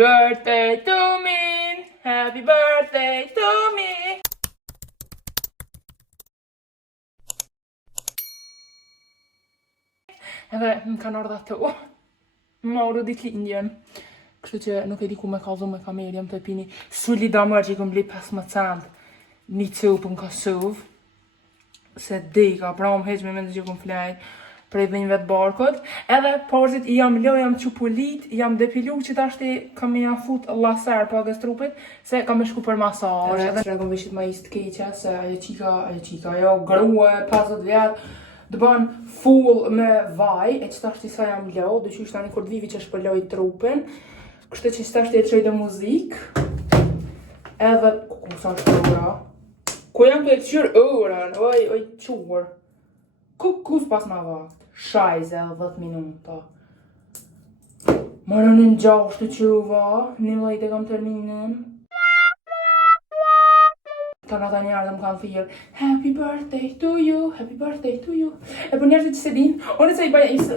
birthday to me. Happy birthday to me. Edhe më kanë ardha të më ardhë ditë lindjen. Kështu që nuk e di ku me kalzu me familjen të pini sulli damër që i kom bli 15 cent një cupë në Kosovë. Se deka, pra më heq me mendë që kom flajt prej dhenjve të barkot. Edhe parzit i jam lo, jam qupulit, jam depilu që tashti kam i fut laser pagës trupit, se kam me shku për masazh. Edhe që kom vishit ma istë keqa, se ajo qika, jo grue, 50 vjetë, dë ban full me vaj, e që tashti sa jam lo, dhe që tani kur t'vivi që shpëlloj trupin, kështë që tashti e qoj dhe muzik, edhe, ku sa shpëllora? Ku jam të e qyrë orën, oj qurë. Kus pas ma vakt? Shajze, 10 minuta. Marë në gjasht të quva, 11 e kam terminin. Ta nata njerë dhe më kanë thirë, happy birthday to you, happy birthday to you. E për njerëzit që se din, unë se i baja isë.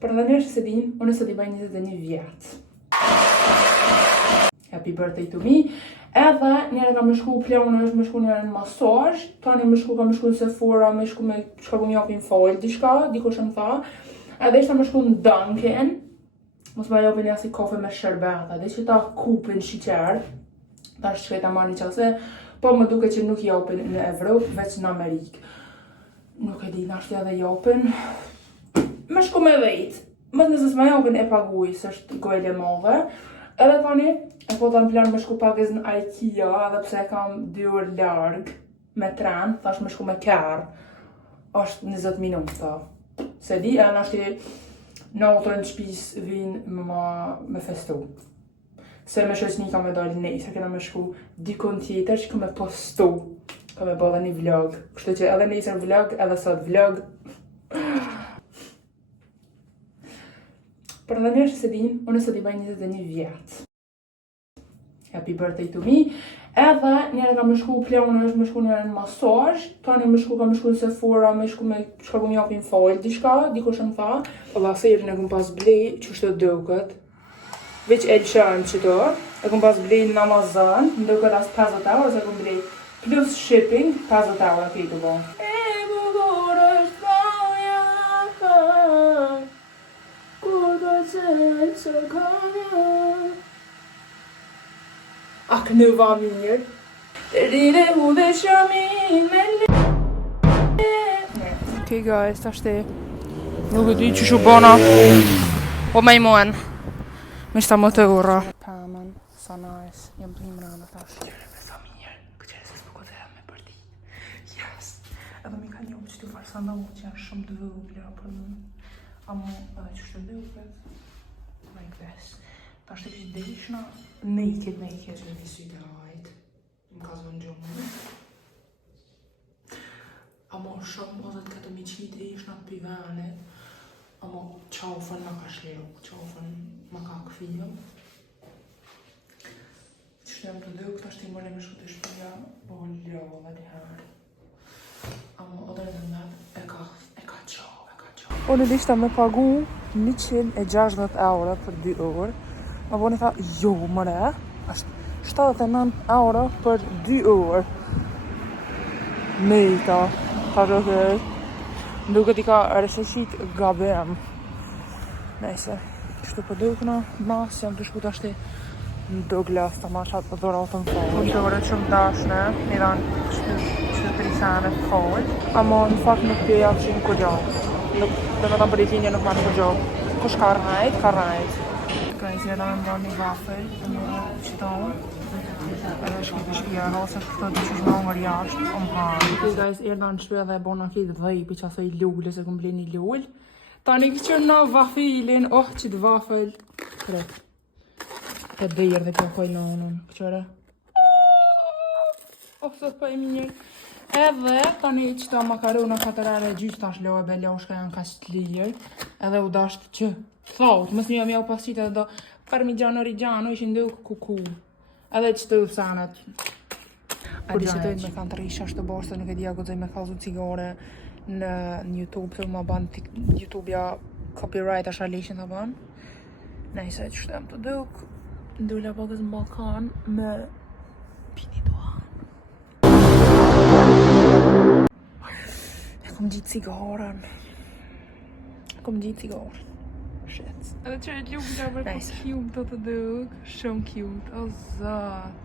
Për dhe njerëzit që se din, unë se i baja 21 vjetë. Happy birthday to me. Edhe njerë kam me shku pleone, është me shku njerë në masazh, tani me shku kam me shku në Sephora, me shku me shka ku m'japin foil, dishka, dikush më tha. Edhe ishta me shku në Dunkin, mos ma japin jasi kafe me sherbeta, dhe që ta kupin shiqer, ta shqeta marri qase, po më duke që nuk japin në Evropë, veç në Amerikë. Nuk e di, nashti edhe japin, me shku me vejt, mos nëse s'ma japin e paguj, së është gojle madhe. Edhe tani, e po ta më plan me shku pagës në IKEA, edhe pse e kam 2 orë larg me tren, thash me shku me kërë, është 20 minuta. Se di, e nashti natën në shpis vinë me festu. Se me shoqni ka me dalë nejse, kena me shku dikon tjetër që ka me postu, ka me bëdhe një vlog. Kështu që edhe nejse në vlog, edhe sot vlog. Për dhe njerë që se din, unë sot i baj 21 vjetë. Happy birthday to me. Edhe njerë kam me shku pleone, është me shku njerë në masazh, tani me shku kam me shku në Sephora, me shku me shka ku m'japin foil, dishka, dikush më tha. Laserin e kum pas blej që shtë duket. Veç Elshën që to, e kum pas blej në Amazon, më duket as 50 euro, se kum blej plus shipping, 50 euro këtë të bon. Ak në va mirë. Okay guys, tashti nuk e di që shu bona. O me i moen. Mishë ta më të ura. Paman, sa nice. Jam të himra në tash. Qëre me sa mirë. Këqere se s'po këtë me për ti. Yes. Edhe mi ka një që të farë sa ndohë që janë shumë të vëvla për më. Amo edhe që shtë dhëve. Like this. Ta shtë kështë dhe ishna naked që në visu i të rajt. Më ka zonë gjumë. Amo shumë ozët këtë mi qitë e ishna të pivanet. Amo qafën ma ka shleu, qafën ma ka këfilëm. Qështë jam të dhe këta shtë i mërë me shku të shpia, po leo dhe të herë. Amo odër dhe nga e ka qafë. Unë ishte me pagu 160 euro për 2 orë. Ma boni tha, jo mëre, është 79 euro për 2 orë. Mejta, ta rëhër. Nduket i ka resheshit gabem. Nejse, kështu për dukna, mas jam të shku të ashti në Douglas, ta mashat për dhoratën fojë. Unë të vërët shumë dashne, një dhanë që 3 sene fojë. Amo në fakt nuk pjeja që në këgjohë. Dhe me ta për i tinje nuk marrë për gjohë. Kush ka rajt, ka rajt. Guys, jeda me mërë një vafel, një qitonë. Edhe shku të shpia rose, këto të që shma ngër jashtë, harë. Guys, jeda në shpia dhe e bona këtë dhejpi që asoj lullë, se këm bleni lullë. Tani këtë në vafelin, që të vafel. Kret. Të dhejrë dhe kjo koj lonën, këqëre. Sot për e mirë. Edhe tani që ta makarona 4 ere gjyqë tash lo e bele shka janë ka që të lirë. Edhe u dasht që thot, mës një mjau pasit edhe do parmigiano reggiano ishin duk kuku. Edhe që të sanet. A di që të me kanë të risha shtë bashkë, se nuk e dija gëzoj me kalzu cigare në YouTube, se ma ban YouTube-ja copyright asha lishin të ban. Nejse që shtem të duk. Ndulla pakës në balkan me pini duan. E kom gjitë cigaren. Shit. Edhe që e ljumë nga mërë po cute të duk. Shumë cute, o zat.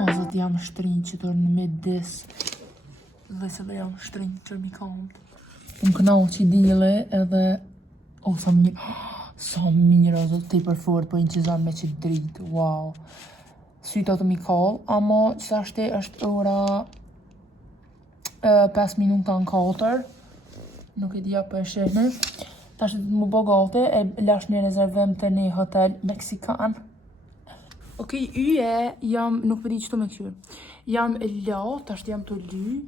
O zot, jam shtrinj që tërë në midis. Dhe se dhe jam shtrinj që mi kamt. Unë kënau që i dile edhe... O, sa mirë, o zot, tepër fort, po inqizan me që dritë, wow. Syta të mi kall, ama që ashte është ora 5 minuta në 4. Nuk e dija për e shihni. Ta ashte të më bogate, e lash një rezervim të një hotel meksikan. Okej, jam, nuk përdi qëto me këshur. Jam la, ta ashte jam të ly,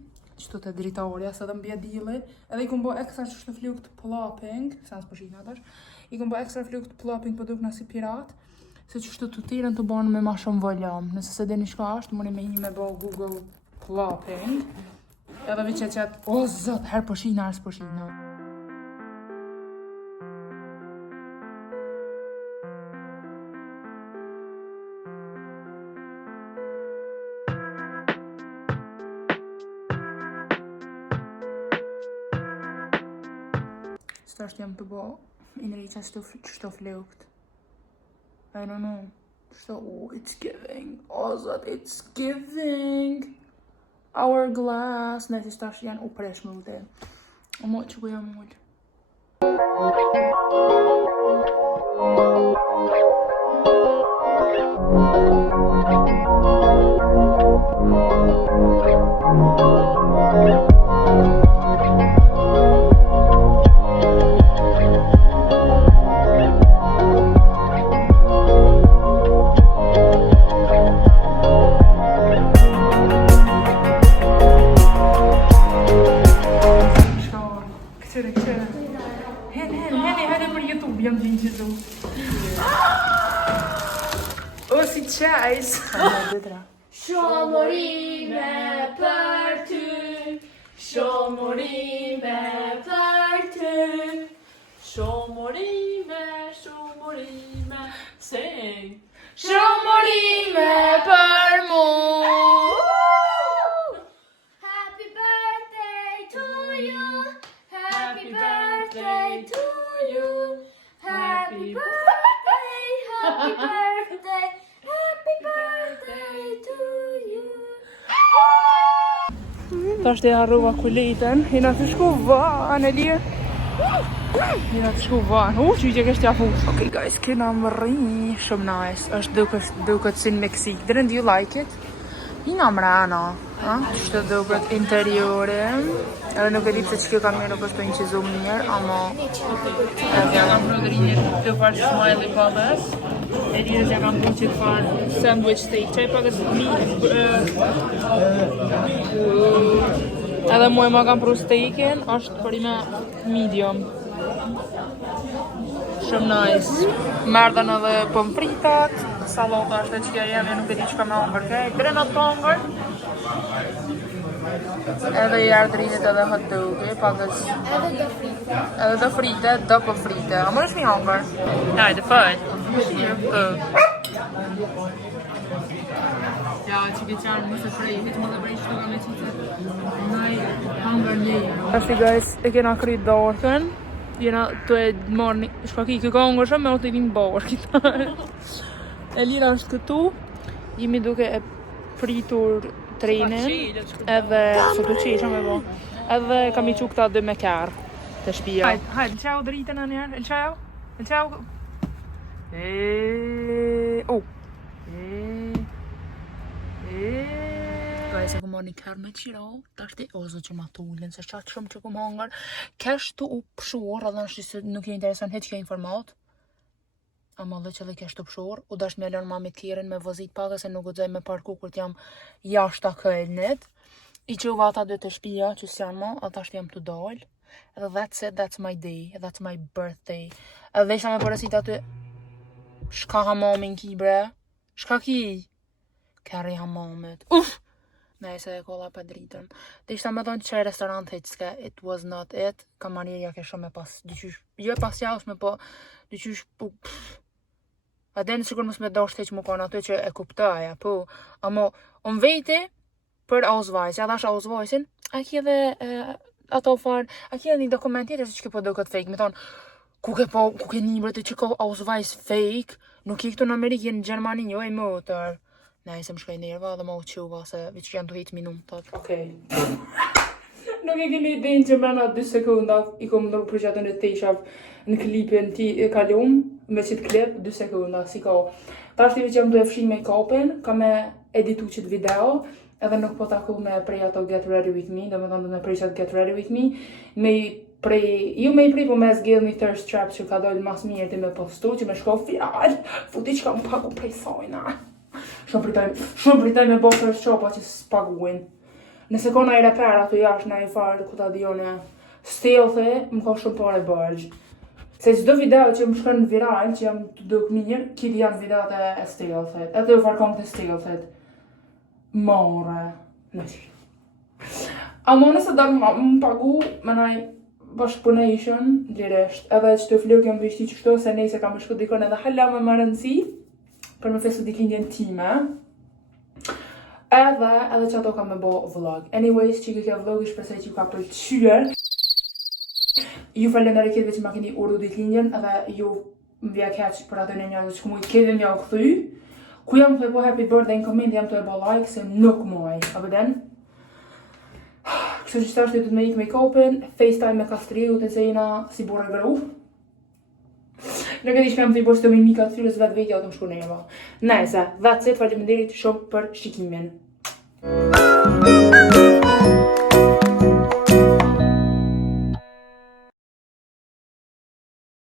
qëto të dritarja, se dhe mbja dili. Edhe i kom bo ekstra që shtë flukt plopping, sa nësë përshit në tësh. I kom bo ekstra flukt plopping për duk në si pirat. Se që shtë të tiren të banë me ma shumë voljam. Nëse se dini shka është, mëni me një me bo Google plopping. Edhe vi qëtë, o zot, her përshina, her përshina. Stasht jam të bo inriqa qështo flukt. I don't know. Oh, it's giving. Oh, zot, it's giving. Hourglass. Nëse stasht janë u presh më vëte. O mo që ku jam ullë. Hene për YouTube jam të inqizu. O si qajs. Shomorime për ty, shomorime për ty, shomorime, shomorime, sing. Shomorime për mu. Happy birthday to you, happy birthday to you, happy birthday, happy birthday, happy birthday to you. Ta është e harrova kuletën, jena të shku vanë e lirë. Jena të shku vanë, që i që kështë ja fush. Ok guys, kena më rri, shumë nice, është duket si në Meksik. Didn't you like it? Jena më rana, qështë duket interiore. Edhe nuk e di pse që kjo kamerë nuk është të inqizu mirë, ama... Ja kam pru drinjit të farë smiley pabes. E dirës ja kam pru që të farë sandwich steak. Qaj pagës edhe muaj ma kam pru steakin, është për ime medium. Shumë nice. Merdhen edhe pomfritat, salata është e që kja jemi, nuk e di që ka me hongër kej. Trenat të hongër. Edhe i ardrinit edhe hot dog, pagës... Edhe do frite, do po frite. A më është mi hongër? Hajde, fëll. Ja, që ke qanë mëse prej, këtë më dhe prej që të ka me qitë. Naj, hongër njëjë. Ashtë guys, e kena kryt dorëtën. Jena të e marrë një... Shpaki, këka hongër shumë, me o të i vinë borë kitar. E lira është këtu. Jemi duke e fritur trenin. Edhe... Sot të qesha me bo. Edhe kam i qu këta dhe me kërë të shpia. Hajde, qau dritën në njerë. El qau? El qau? Guys, e ku marrë një kërë me qiro, ta shte ozo që ma tullin, se qatë shumë që ku hongër. Kesh të u pëshur, edhe nështë se nuk je interesan heq ke informat. Ama dhe që dhe kesh të pëshur, u dash me lërë mamit tjerin me vëzit paga se nuk u dzej me parku kur t'jam jashta këllnit. I quva ata dy të shtëpia që s'janë më, ata jam të dal. Edhe that's it, that's my day, that's my birthday. Edhe isha me përësit aty. Shka hamamin ki bre? Shka ki? Kari hamamit. Uff! Nëjse e kolla pa dritën. Të ishta me thonë që qaj restorant heqske, it was not it. Kamarierja ke shumë me pas, dyqysh, jo pas jasme, po dyqysh, po, a den sikur mos me dasht heq më kanë aty që e kuptaja, po, amo, on vejti për ausweis, ja dash ausweisin, a ki edhe ato farë, a ki edhe një dokument tjetër se që ke po do këtë fake, me thonë, ku ke një bre të që ka ausweis fake, nuk i këtu në Amerikë, jenë në Gjermani, jo e motor. Nej, se më shkaj nerva dhe më u quva se veç janë të hitë minutat. Okej. Nuk e keni idejnë që mrena 2 sekunda i kom ndërru për gjatën e teshav në klipin ti e kalum, me qitë klip 2 sekunda, si ka. Ta është i veç jam të efshin make-upin, ka me editu qitë video, edhe nuk po taku me prej ato Get Ready With Me, dhe me thonë dhe me prej qatë Get Ready With Me, ju me i prej po me zgjedh një thirst trap që ka dojnë mas mirë ti me postu, që me shko fjall, futi që ka më paku prej sajna. Shumë pritaj me botër shopa që s'paguin. Nëse kona i reper ato jash në i farë ku ta dione stealthy, më ka shumë pare bërgjë. Se çdo video që më shkën viral, që jam të duk mirë, kiti janë videot e stealthy. Edhe u farkon të stealthy. More. Nësi. Amo nëse da më pagu, menaj bashkëpunation, diresht. Edhe që të fluk jam vishti që shto, se nejse kam shku dikon edhe hala me rëndësi. Për me festu ditëlindjen time. Edhe që ato ka me bo vlog. Anyways, që kjo vlog ishtë përse që ju ka pëlqyer. Ju falendere kitëve që ma keni urdu ditëlindjen, edhe ju më vja keq për ato në njërë që ku mujtë kitëve mja u këthy. Ku jam të e bo happy birthday në komend, jam të e bo like, se nuk muaj. A bëden? Kështu që qëta është të me ik make-upin, FaceTime me kastriu të sejna si bore gru. Nuk e di që kam të i bërë së të mimika të fyrës vetë vetja o të më shku nerva. Nëjse, that's it, faleminderit shumë për shikimin.